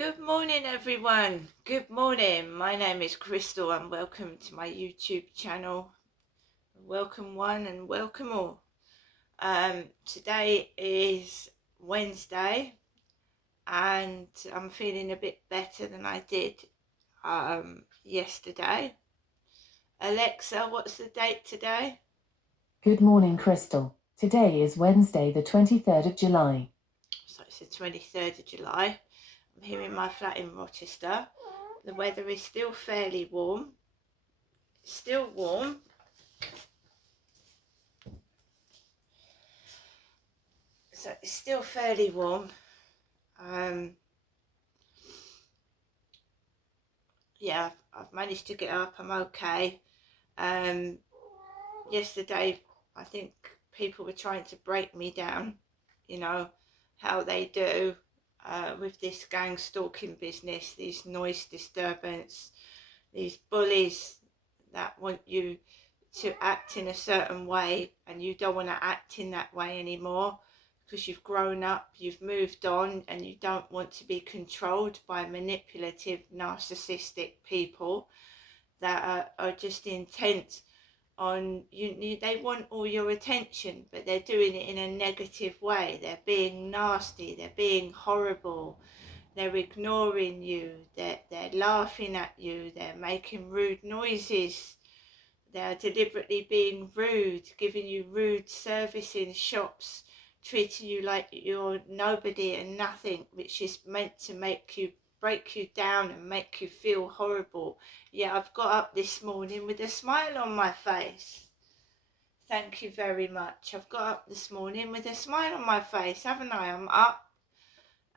Good morning, everyone. Good morning. My name is Crystal and welcome to my YouTube channel. Welcome one and welcome all. Today is Wednesday and I'm feeling a bit better than I did yesterday. Alexa, what's the date today? Good morning, Crystal. Today is Wednesday, the 23rd of July. So it's the 23rd of July. I'm here in my flat in Rochester. The weather is still fairly warm. Still warm. So it's still fairly warm. Yeah, I've managed to get up. I'm okay. Yesterday, I think people were trying to break me down, you know, how they do with this gang stalking business, this noise disturbance, these bullies that want you to act in a certain way and you don't want to act in that way anymore because you've grown up, you've moved on, and you don't want to be controlled by manipulative, narcissistic people that are just intent on you. They want all your attention, but they're doing it in a negative way. They're being nasty, they're being horrible, they're ignoring you, they're laughing at you, they're making rude noises, they're deliberately being rude, giving you rude service in shops, treating you like you're nobody and nothing, which is meant to break you down and make you feel horrible. Yeah, I've got up this morning with a smile on my face. Thank you very much. I've got up this morning with a smile on my face, haven't I? I'm up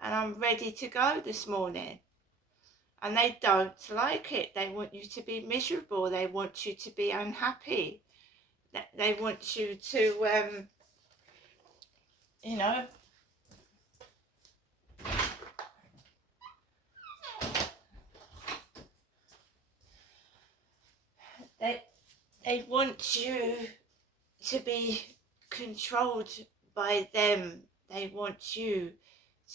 and I'm ready to go this morning. And they don't like it. They want you to be miserable. They want you to be unhappy. They want you to, you know, they want you to be controlled by them. They want you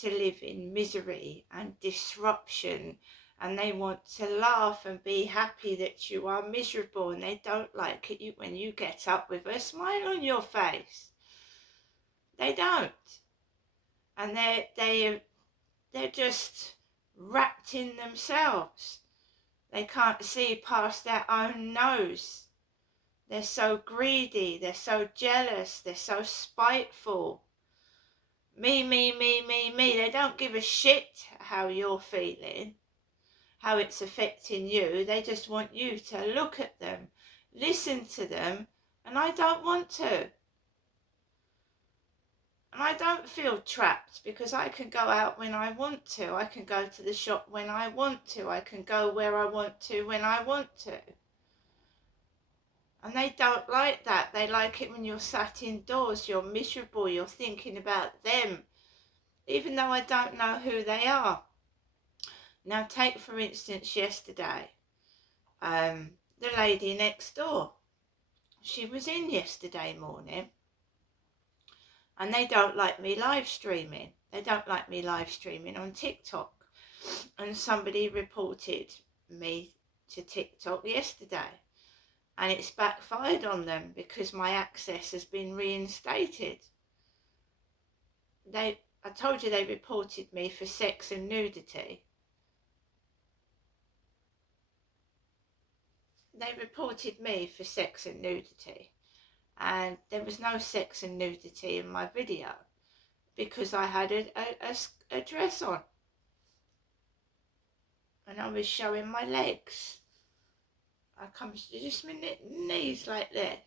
to live in misery and disruption, and they want to laugh and be happy that you are miserable, and they don't like it when you get up with a smile on your face. They don't. And they're just wrapped in themselves. They can't see past their own nose. They're so greedy, they're so jealous, they're so spiteful. Me. They don't give a shit how you're feeling, how it's affecting you. They just want you to look at them, listen to them, and I don't want to. And I don't feel trapped because I can go out when I want to. I can go to the shop when I want to. I can go where I want to when I want to. And they don't like that. They like it when you're sat indoors, you're miserable, you're thinking about them, even though I don't know who they are. Now take for instance yesterday, the lady next door. She was in yesterday morning and they don't like me live streaming. They don't like me live streaming on TikTok. And somebody reported me to TikTok yesterday. And it's backfired on them because my access has been reinstated. I told you they reported me for sex and nudity. They reported me for sex and nudity. And there was no sex and nudity in my video because I had a dress on. And I was showing my legs. I come to just my knees like this.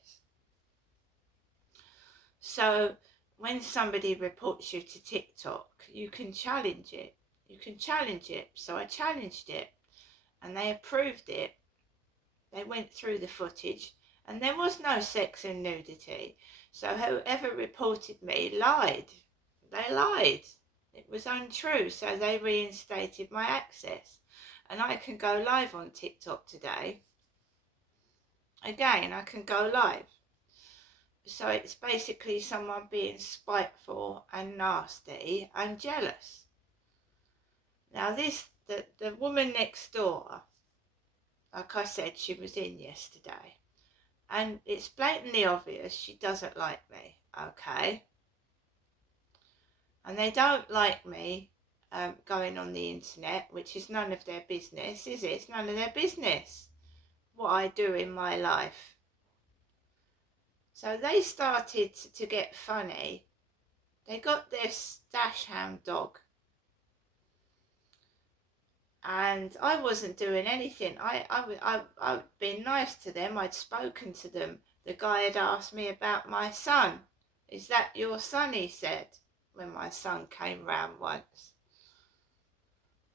So when somebody reports you to TikTok, you can challenge it. You can challenge it. So I challenged it and they approved it. They went through the footage and there was no sex and nudity. So whoever reported me lied. They lied. It was untrue. So they reinstated my access. And I can go live on TikTok today. Again, I can go live. So it's basically someone being spiteful and nasty and jealous. Now Now the woman next door, like I said, she was in yesterday, and it's blatantly obvious she doesn't like me, okay? And they don't like me going on the internet, which is none of their business, is it? It's none of their business what I do in my life. So they started to get funny. They got this dachshund dog, and I wasn't doing anything. I'd been nice to them. I'd spoken to them. The guy had asked me about my son. Is that your son? He said, when my son came round once.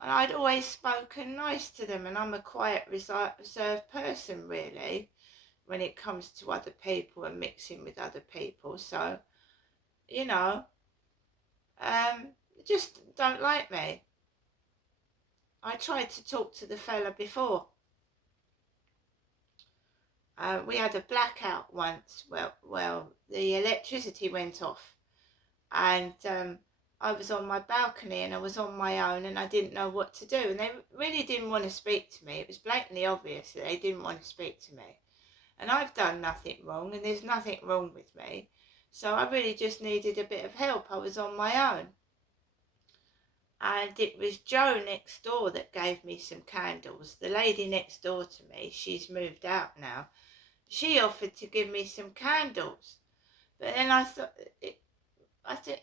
And I'd always spoken nice to them, and I'm a quiet, reserved person, really, when it comes to other people and mixing with other people. So, you know, just don't like me. I tried to talk to the fella before. We had a blackout once. Well, the electricity went off, and I was on my balcony and I was on my own and I didn't know what to do. And they really didn't want to speak to me. It was blatantly obvious that they didn't want to speak to me. And I've done nothing wrong, and there's nothing wrong with me. So I really just needed a bit of help. I was on my own. And it was Joe next door that gave me some candles. The lady next door to me, she's moved out now. She offered to give me some candles. But then I thought,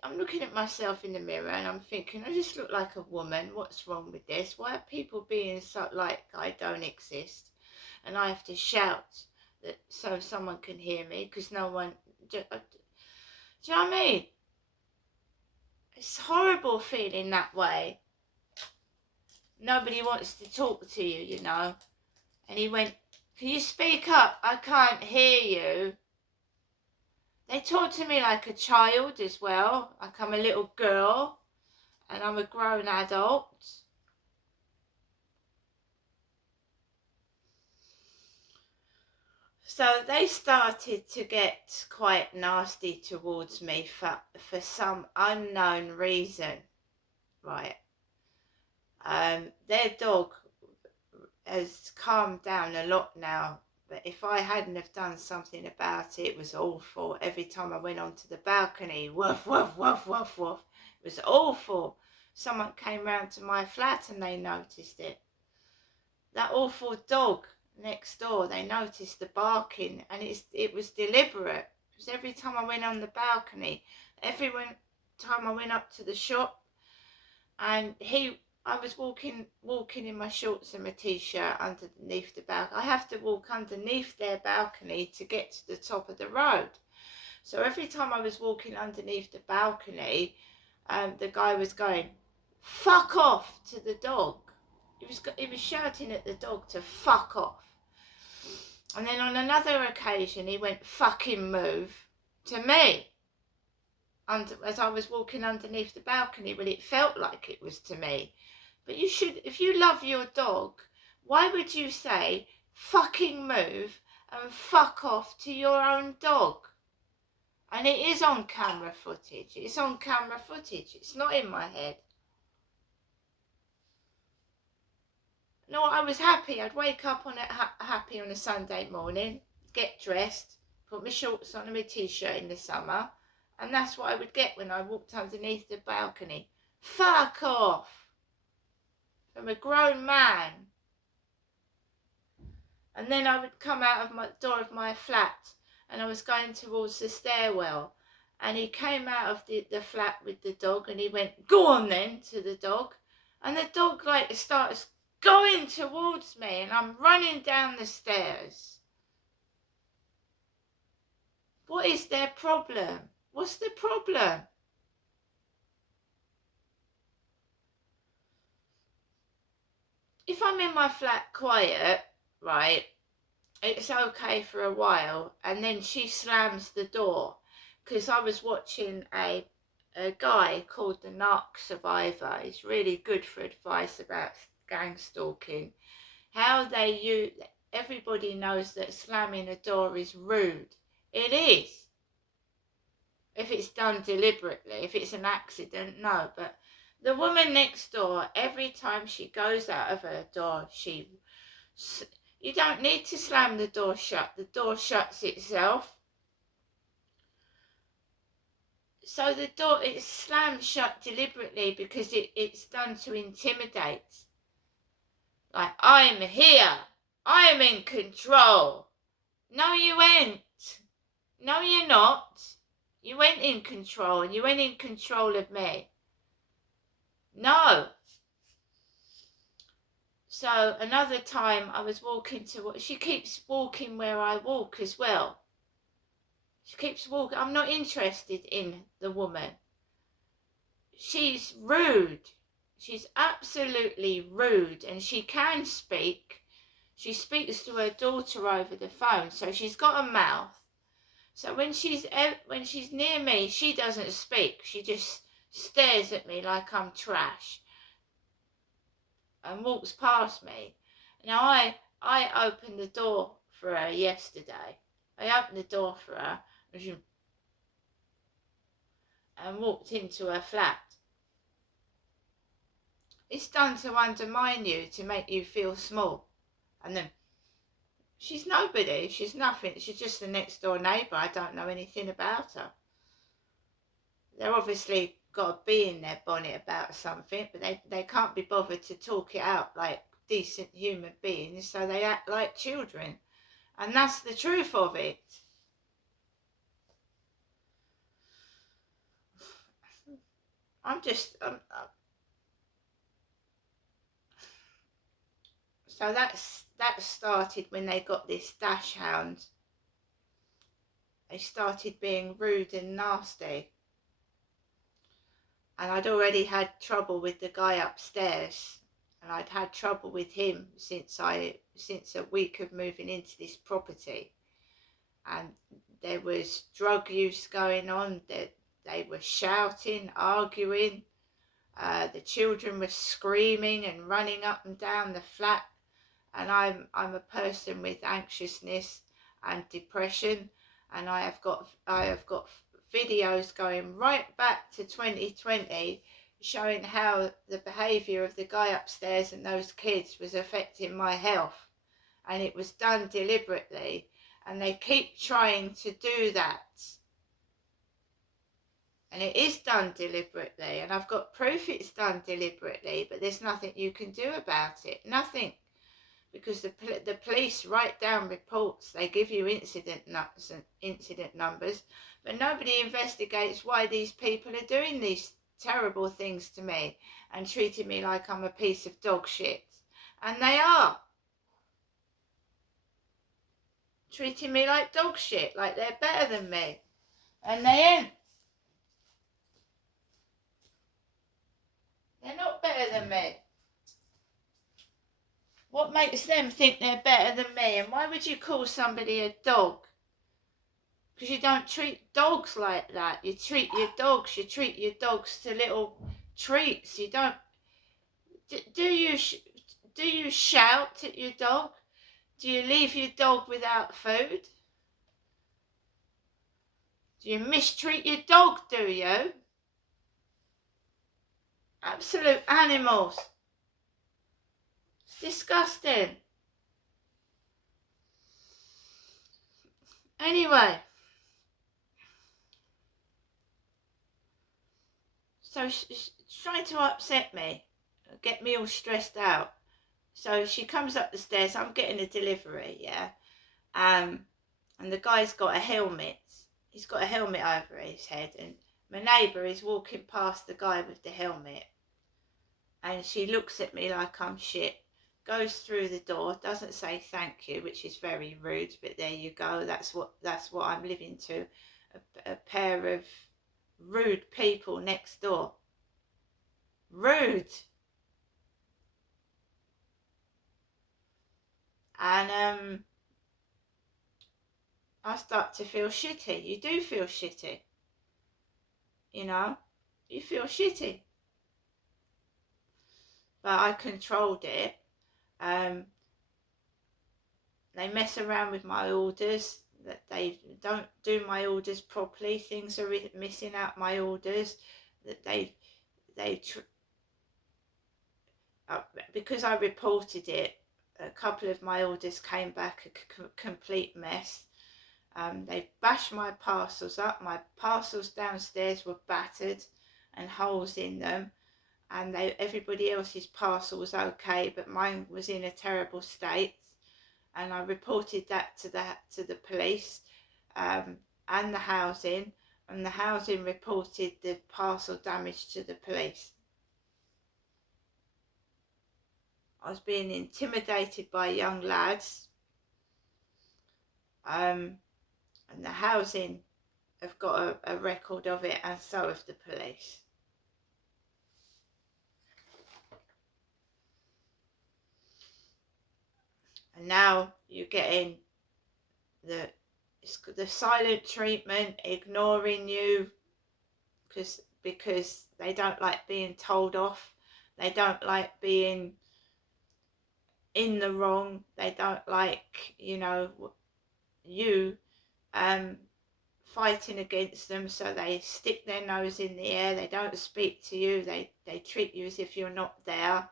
I'm looking at myself in the mirror and I'm thinking, I just look like a woman. What's wrong with this? Why are people being so like I don't exist? And I have to shout that so someone can hear me, because no one... Do you know what I mean? It's horrible feeling that way. Nobody wants to talk to you, you know. And he went, can you speak up? I can't hear you. They talk to me like a child as well, like I'm a little girl and I'm a grown adult. So they started to get quite nasty towards me for some unknown reason, right? Their dog has calmed down a lot now. But if I hadn't have done something about it, it was awful. Every time I went onto the balcony, woof, woof, woof, woof, woof. It was awful. Someone came round to my flat and they noticed it. That awful dog next door, they noticed the barking, and it was deliberate. It was every time I went on the balcony, every time I went up to the shop, and I was walking in my shorts and my t-shirt underneath the balcony. I have to walk underneath their balcony to get to the top of the road. So every time I was walking underneath the balcony, the guy was going, fuck off, to the dog. He was shouting at the dog to fuck off. And then on another occasion, he went, fucking move, to me. As I was walking underneath the balcony, well, it felt like it was to me. But you should, if you love your dog, why would you say fucking move and fuck off to your own dog? And it is on camera footage. It's on camera footage. It's not in my head. No, I was happy. I'd wake up happy on a Sunday morning, get dressed, put my shorts on and my t-shirt in the summer, and that's what I would get when I walked underneath the balcony. Fuck off. I'm a grown man. And then I would come out of my door of my flat and I was going towards the stairwell, and he came out of the flat with the dog and he went, go on then, to the dog. And the dog starts going towards me and I'm running down the stairs. What is their problem? What's the problem? If I'm in my flat quiet, right, it's okay for a while, and then she slams the door, because I was watching a guy called the Narc Survivor. He's really good for advice about gang stalking. Everybody knows that slamming a door is rude. It is. If it's done deliberately. If it's an accident, no, but The woman next door, every time she goes out of her door, you don't need to slam the door shut. The door shuts itself. So the door, it's slammed shut deliberately because it's done to intimidate. Like, I'm here. I'm in control. No, you ain't. No, you're not. You ain't in control, and you ain't in control of me. No. So another time I was walking to, she keeps walking where I walk as well. She keeps walking. I'm not interested in the woman. She's rude. She's absolutely rude, and she can speak. She speaks to her daughter over the phone, so she's got a mouth. So when she's near me, she doesn't speak. She just stares at me like I'm trash and walks past me. Now I opened the door for her yesterday. I opened the door for her and walked into her flat. It's done to undermine you, to make you feel small. And then she's nobody, she's nothing, she's just the next door neighbour. I don't know anything about her. They're obviously got a bee in their bonnet about something, but they can't be bothered to talk it out like decent human beings, so they act like children. And that's the truth of it. So that started when they got this dash hound. They started being rude and nasty. And I'd already had trouble with the guy upstairs. And I'd had trouble with him since a week of moving into this property. And there was drug use going on. They were shouting, arguing. The children were screaming and running up and down the flat. And I'm a person with anxiousness and depression, and I have got videos going right back to 2020 showing how the behaviour of the guy upstairs and those kids was affecting my health, and it was done deliberately, and they keep trying to do that, and it is done deliberately, and I've got proof it's done deliberately, but there's nothing you can do about it. Nothing. Because the police write down reports, they give you incident numbers, but nobody investigates why these people are doing these terrible things to me and treating me like I'm a piece of dog shit. And they are. Treating me like dog shit, like they're better than me. And they ain't. They're not better than me. What makes them think they're better than me? And why would you call somebody a dog? Because you don't treat dogs like that. You treat your dogs to little treats. You don't. Do you shout at your dog? Do you leave your dog without food? Do you mistreat your dog, do you? Absolute animals. It's disgusting. Anyway. So she's trying to upset me, get me all stressed out. So she comes up the stairs. I'm getting a delivery, yeah. And the guy's got a helmet. He's got a helmet over his head, and my neighbour is walking past the guy with the helmet. And she looks at me like I'm shit, goes through the door, doesn't say thank you, which is very rude, but there you go. That's what I'm living to. A pair of rude people next door. Rude. And I start to feel shitty. You do feel shitty. You know, you feel shitty. But I controlled it. They mess around with my orders. That they don't do my orders properly. Things are missing out my orders. That because I reported it, a couple of my orders came back a complete mess. They bashed my parcels up. My parcels downstairs were battered and holes in them, and everybody else's parcel was okay, but mine was in a terrible state. And I reported that to the police and the housing, and the housing reported the parcel damage to the police. I was being intimidated by young lads, and the housing have got a record of it, and so have the police. And now you're getting the silent treatment, ignoring you because they don't like being told off. They don't like being in the wrong. They don't like, you fighting against them, so they stick their nose in the air. They don't speak to you. They treat you as if you're not there.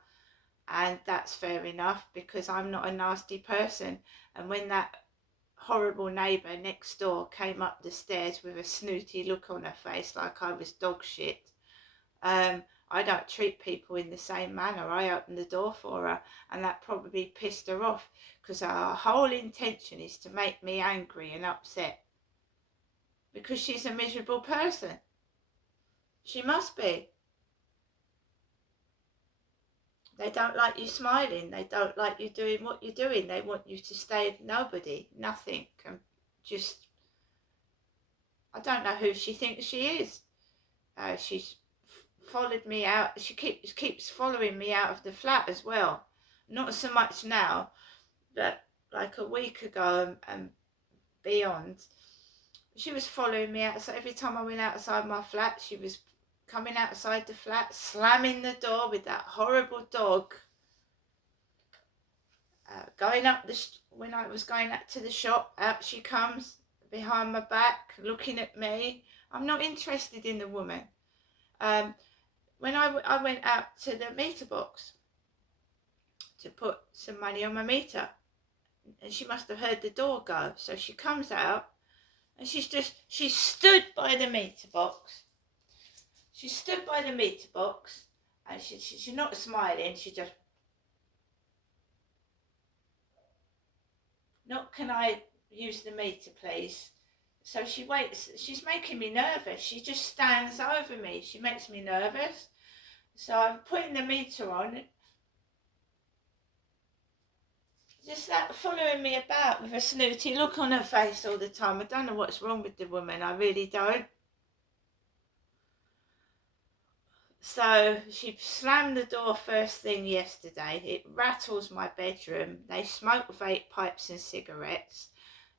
And that's fair enough, because I'm not a nasty person. And when that horrible neighbour next door came up the stairs with a snooty look on her face like I was dog shit, I don't treat people in the same manner. I opened the door for her, and that probably pissed her off, because her whole intention is to make me angry and upset, because she's a miserable person. She must be. They don't like you smiling. They don't like you doing what you're doing. They want you to stay nobody, nothing, and just, I don't know who she thinks she is. She's followed me out. She keeps following me out of the flat as well. Not so much now, but like a week ago and beyond, she was following me out. So every time I went outside my flat, she was coming outside the flat, slamming the door with that horrible dog. Going up when I was going out to the shop, out she comes behind my back, looking at me. I'm not interested in the woman. When I went out to the meter box to put some money on my meter, and she must have heard the door go, so she comes out, and she stood by the meter box. She stood by the meter box, and she's not smiling. She just, not, can I use the meter, please? So she waits. She's making me nervous. She just stands over me. She makes me nervous. So I'm putting the meter on. Just that following me about with a snooty look on her face all the time. I don't know what's wrong with the woman. I really don't. So she slammed the door first thing yesterday. It rattles my bedroom. They smoke vape pipes and cigarettes.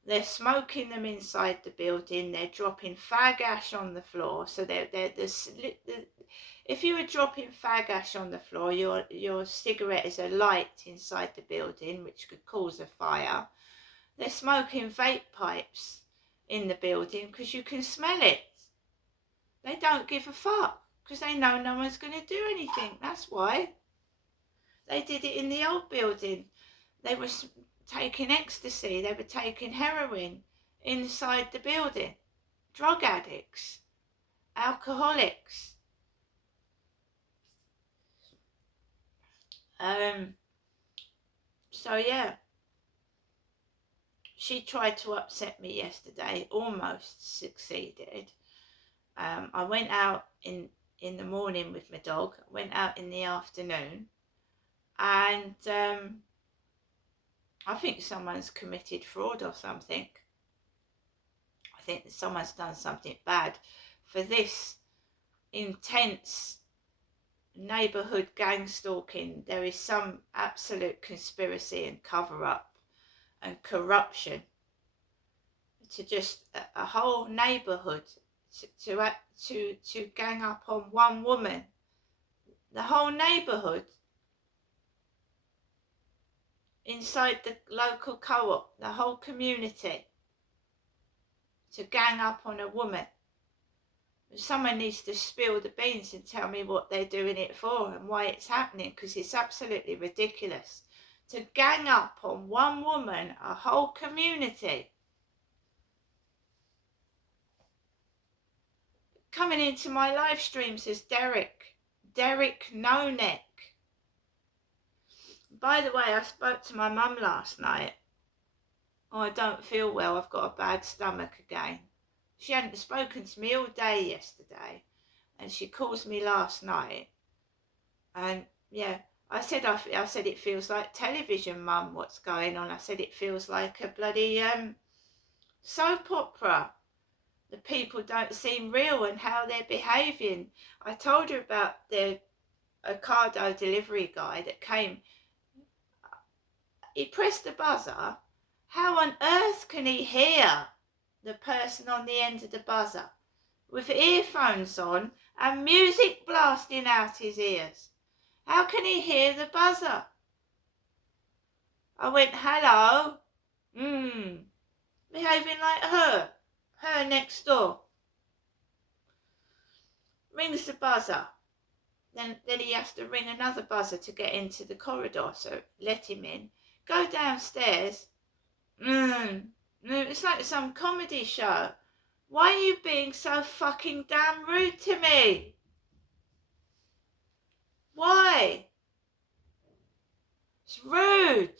They're smoking them inside the building. They're dropping fag ash on the floor. So if you were dropping fag ash on the floor, your cigarette is a light inside the building, which could cause a fire. They're smoking vape pipes in the building because you can smell it. They don't give a fuck, because they know no one's going to do anything. That's why. They did it in the old building. They were taking ecstasy. They were taking heroin inside the building. Drug addicts. Alcoholics. So yeah. She tried to upset me yesterday. Almost succeeded. I went out in the morning with my dog. I went out in the afternoon, and I think someone's committed fraud or something. I think that someone's done something bad for this intense neighbourhood gang stalking. There is some absolute conspiracy and cover up and corruption to just a whole neighbourhood to gang up on one woman. The whole neighbourhood, inside the local co-op, the whole community, to gang up on a woman. Someone needs to spill the beans and tell me what they're doing it for and why it's happening, because it's absolutely ridiculous to gang up on one woman, a whole community. Coming into my live stream says Derek No Neck. By the way, I spoke to my mum last night. Oh, I don't feel well. I've got a bad stomach again. She hadn't spoken to me all day yesterday, and she calls me last night. And yeah, I said it feels like television, Mum. What's going on? I said it feels like a bloody soap opera. The people don't seem real and how they're behaving. I told her about the Ocado delivery guy that came. He pressed the buzzer. How on earth can he hear the person on the end of the buzzer with earphones on and music blasting out his ears? How can he hear the buzzer? I went, hello. Behaving like her next door. Rings the buzzer. Then he has to ring another buzzer to get into the corridor, so let him in. Go downstairs. It's like some comedy show. Why are you being so fucking damn rude to me? Why? It's rude.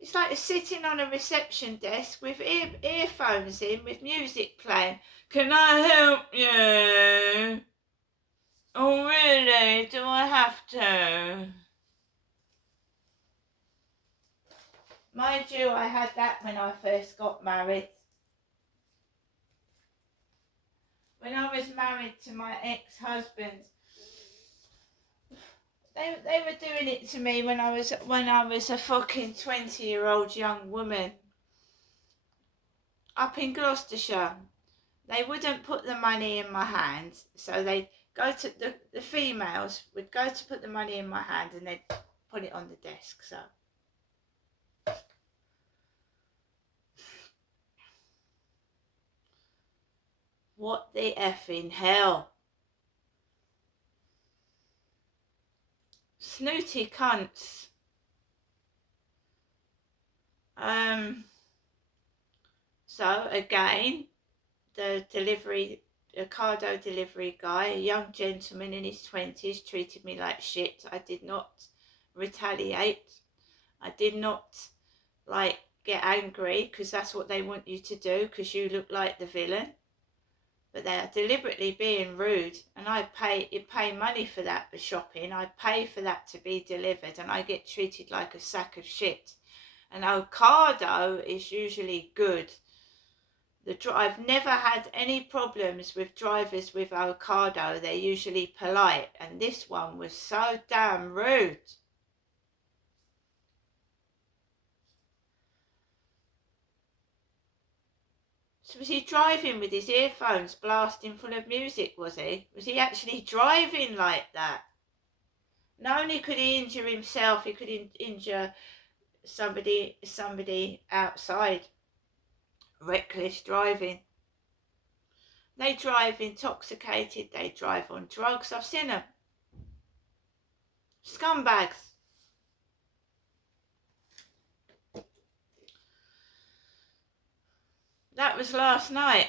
It's like sitting on a reception desk with earphones in, with music playing. Can I help you? Oh really? Do I have to? Mind you, I had that when I first got married. When I was married to my ex-husband, they were doing it to me when I was a fucking 20-year-old young woman up in Gloucestershire. They wouldn't put the money in my hand, so they'd go to the females would go to put the money in my hand and they'd put it on the desk. So what the effing hell? Snooty cunts. So again, the Ocado delivery guy, a young gentleman in his 20s, treated me like shit. I did not retaliate. I did not get angry, because that's what they want you to do, because you look like the villain. But they are deliberately being rude, and you pay money for that for shopping. I pay for that to be delivered, and I get treated like a sack of shit. And Ocado is usually good. I've never had any problems with drivers with Ocado. They're usually polite, and this one was so damn rude. So was he driving with his earphones blasting full of music, was he? Was he actually driving like that? Not only could he injure himself, he could injure somebody outside. Reckless driving. They drive intoxicated, they drive on drugs. I've seen them. Scumbags. That was last night.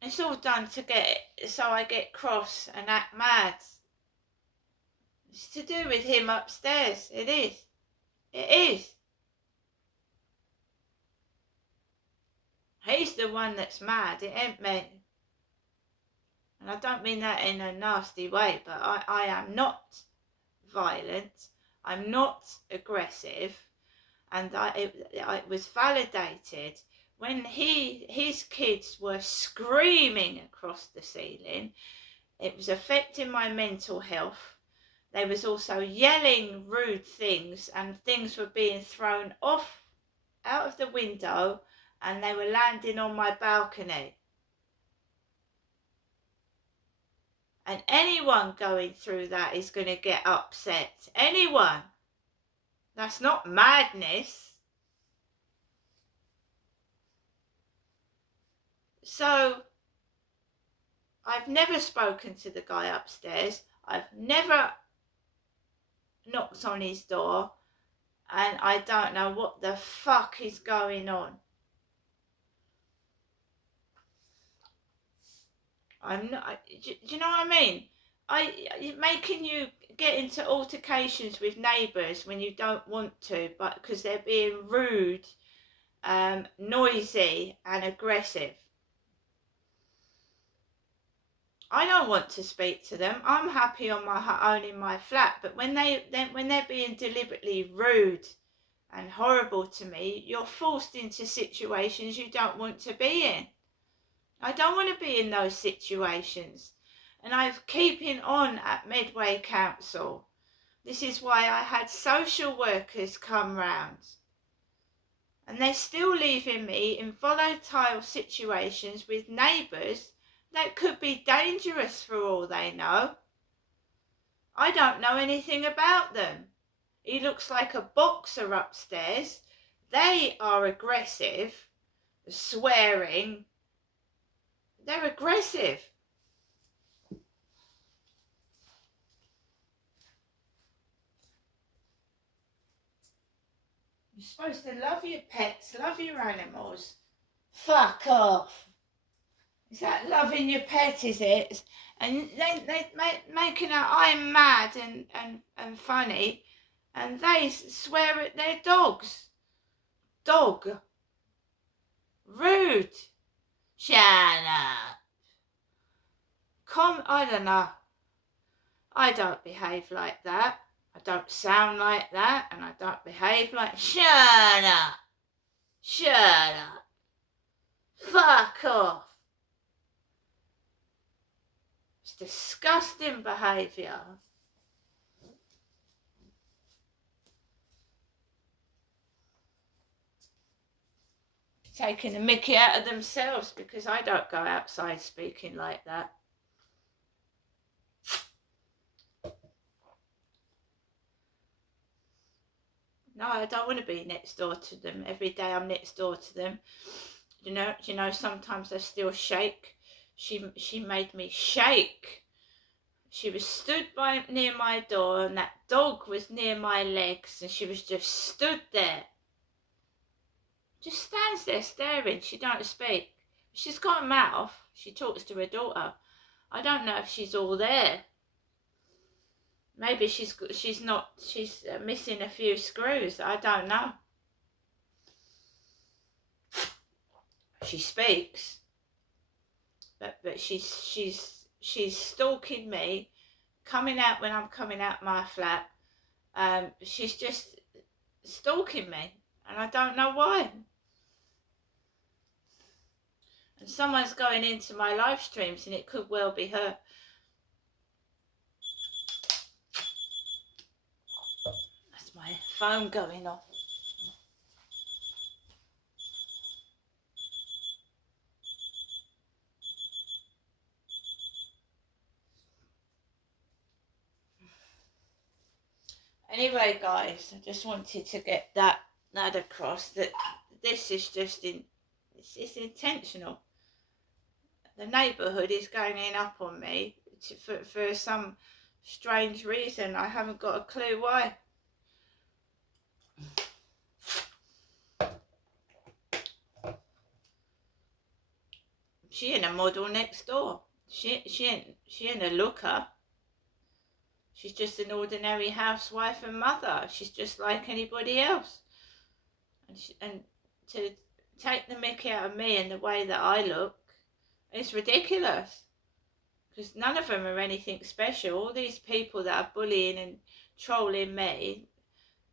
It's all done so I get cross and act mad. It's to do with him upstairs. It is. It is. He's the one that's mad. It ain't me. And I don't mean that in a nasty way, but I am not violent. I'm not aggressive. And it was validated when his kids were screaming across the ceiling. It was affecting my mental health. They was also yelling rude things, and things were being thrown out of the window, and they were landing on my balcony. And anyone going through that is going to get upset. Anyone. That's not madness. So I've never spoken to the guy upstairs. I've never knocked on his door, and I don't know what the fuck is going on. I'm not. Do you know what I mean? Making you get into altercations with neighbours when you don't want to, but because they're being rude, noisy, and aggressive. I don't want to speak to them. I'm happy on my own in my flat. But when they're being deliberately rude and horrible to me, you're forced into situations you don't want to be in. I don't want to be in those situations. And I'm keeping on at Medway Council. This is why I had social workers come round. And they're still leaving me in volatile situations with neighbours that could be dangerous for all they know. I don't know anything about them. He looks like a boxer upstairs. They are aggressive, swearing. They're aggressive. You're supposed to love your pets, love your animals. Fuck off. Is that loving your pet, is it? And they making out I'm mad and funny, and they swear at their dogs. Dog. Rude. Shut up. I don't know. I don't behave like that. I don't sound like that, and I don't behave like... Shut up. Shut up. Fuck off. It's disgusting behaviour. Taking the mickey out of themselves because I don't go outside speaking like that. No, I don't want to be next door to them. Every day I'm next door to them. You know, sometimes I still shake. She made me shake. She was stood near my door, and that dog was near my legs, and she was just stood there. Just stands there staring. She don't speak. She's got a mouth. She talks to her daughter. I don't know if she's all there. Maybe she's missing a few screws. I don't know. She speaks, but she's stalking me, coming out when I'm coming out my flat. She's just stalking me, and I don't know why. And someone's going into my live streams, and it could well be her. That's my phone going off. Anyway, guys, I just wanted to get that across, that this is just it's intentional. The neighbourhood is ganging up on me for some strange reason. I haven't got a clue why. She ain't a model next door. She ain't a looker. She's just an ordinary housewife and mother. She's just like anybody else. And to take the mickey out of me in the way that I look, it's ridiculous. Because none of them are anything special. All these people that are bullying and trolling me,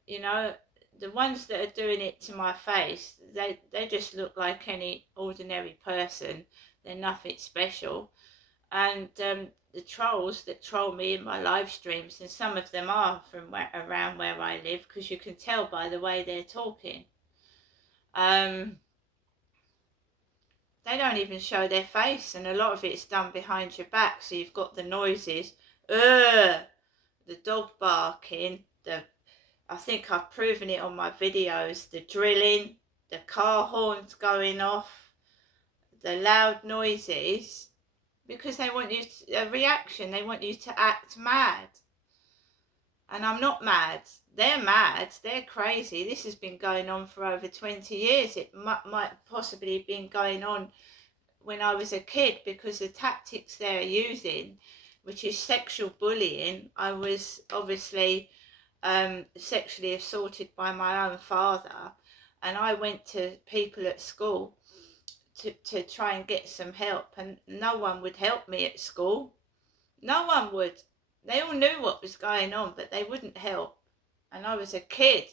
you know, the ones that are doing it to my face, they just look like any ordinary person. They're nothing special. And the trolls that troll me in my live streams, and some of them are from around where I live, because you can tell by the way they're talking. They don't even show their face, and a lot of it's done behind your back, so you've got the noises, the dog barking, I think I've proven it on my videos, the drilling, the car horns going off, the loud noises, because they want you to, a reaction, they want you to act mad. And I'm not mad. They're mad. They're crazy. This has been going on for over 20 years. It might possibly have been going on when I was a kid, because the tactics they're using, which is sexual bullying. I was obviously sexually assaulted by my own father, and I went to people at school to try and get some help, and no one would help me at school. No one would. They all knew what was going on, but they wouldn't help. And I was a kid.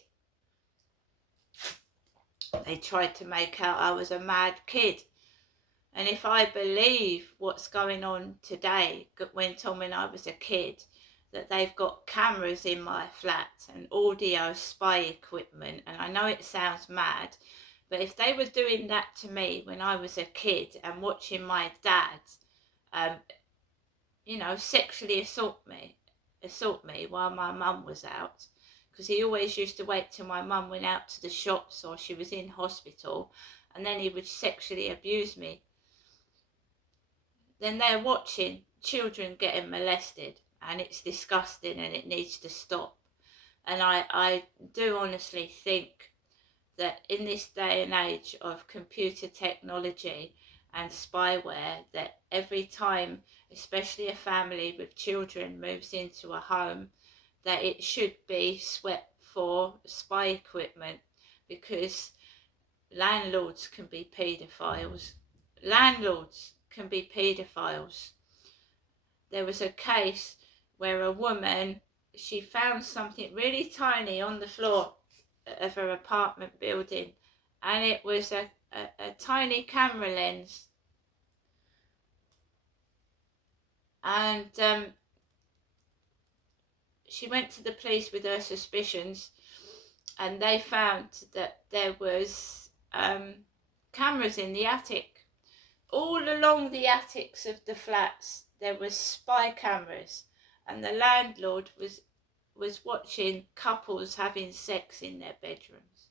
They tried to make out I was a mad kid. And if I believe what's going on today went on when I was a kid, that they've got cameras in my flat and audio spy equipment, and I know it sounds mad, but if they were doing that to me when I was a kid and watching my dad, sexually assault me while my mum was out, because he always used to wait till my mum went out to the shops or she was in hospital, and then he would sexually abuse me. Then they're watching children getting molested, and it's disgusting and it needs to stop. And I do honestly think that in this day and age of computer technology and spyware, that every time, especially a family with children moves into a home, that it should be swept for spy equipment, because landlords can be paedophiles. Landlords can be paedophiles. There was a case where a woman, she found something really tiny on the floor of her apartment building, and it was a tiny camera lens. And she went to the police with her suspicions, and they found that there was cameras in the attic. All along the attics of the flats there was spy cameras, and the landlord was watching couples having sex in their bedrooms.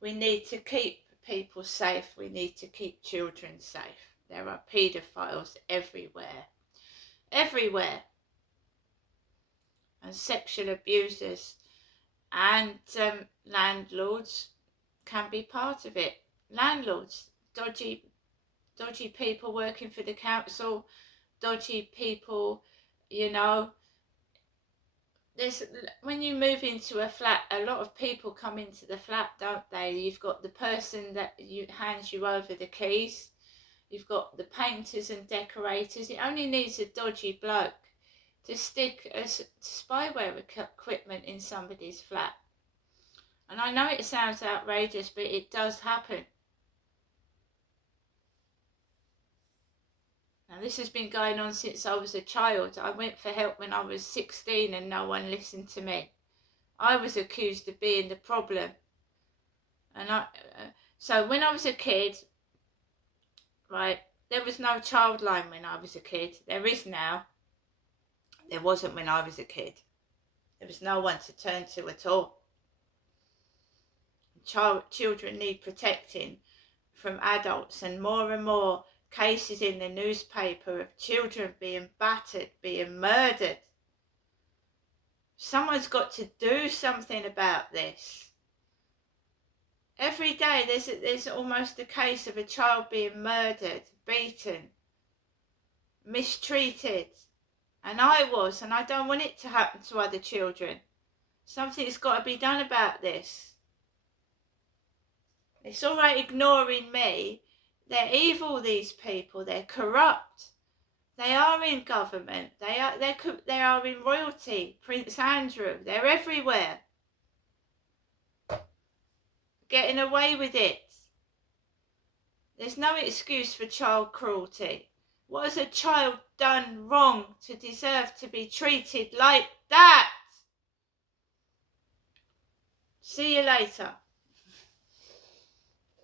We need to keep people safe. We need to keep children safe. There are paedophiles everywhere. Everywhere. And sexual abusers and landlords can be part of it. Landlords, dodgy people working for the council, dodgy people, there's, when you move into a flat, a lot of people come into the flat, don't they? You've got the person that hands you over the keys. You've got the painters and decorators. It only needs a dodgy bloke to stick a spyware equipment in somebody's flat. And I know it sounds outrageous, but it does happen. Now, this has been going on since I was a child. I went for help when I was 16 and no one listened to me. I was accused of being the problem. And so when I was a kid, right, there was no child line when I was a kid. There is now. There wasn't when I was a kid. There was no one to turn to at all. Children need protecting from adults, and more cases in the newspaper of children being battered, being murdered. Someone's got to do something about this. Every day there's almost a case of a child being murdered, beaten, mistreated. And I don't want it to happen to other children. Something's got to be done about this. It's all right ignoring me. They're evil, these people. They're corrupt. They are in government. They are in royalty. Prince Andrew. They're everywhere. Getting away with it. There's no excuse for child cruelty. What has a child done wrong to deserve to be treated like that? See you later.